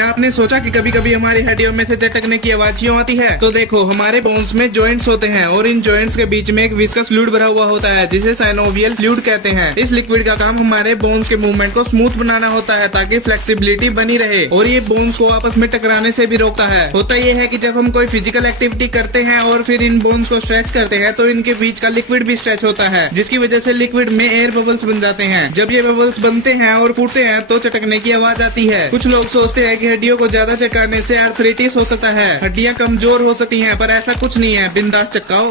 क्या आपने सोचा कि कभी कभी हमारी हड्डियों में से चटकने की आवाज क्यों आती है? तो देखो, हमारे बोन्स में जॉइंट्स होते हैं और इन जॉइंट्स के बीच में एक विस्कस फ्लूइड भरा हुआ होता है जिसे साइनोवियल फ्लूइड कहते हैं। इस लिक्विड का काम हमारे बोन्स के मूवमेंट को स्मूथ बनाना होता है ताकि फ्लेक्सिबिलिटी बनी रहे और ये बोन्स को आपस में टकराने से भी रोकता है। होता ये है कि जब हम कोई फिजिकल एक्टिविटी करते हैं और फिर इन बोन्स को स्ट्रेच करते हैं तो इनके बीच का लिक्विड भी स्ट्रेच होता है, जिसकी वजह से लिक्विड में एयर बबल्स बन जाते हैं। जब ये बबल्स बनते हैं और फूटते हैं तो चटकने की आवाज आती है। कुछ लोग सोचते हैं कि हड्डियों को ज्यादा चटकाने से आर्थराइटिस हो सकता है, हड्डियां कमजोर हो सकती हैं, पर ऐसा कुछ नहीं है। बिंदास चटकाओ।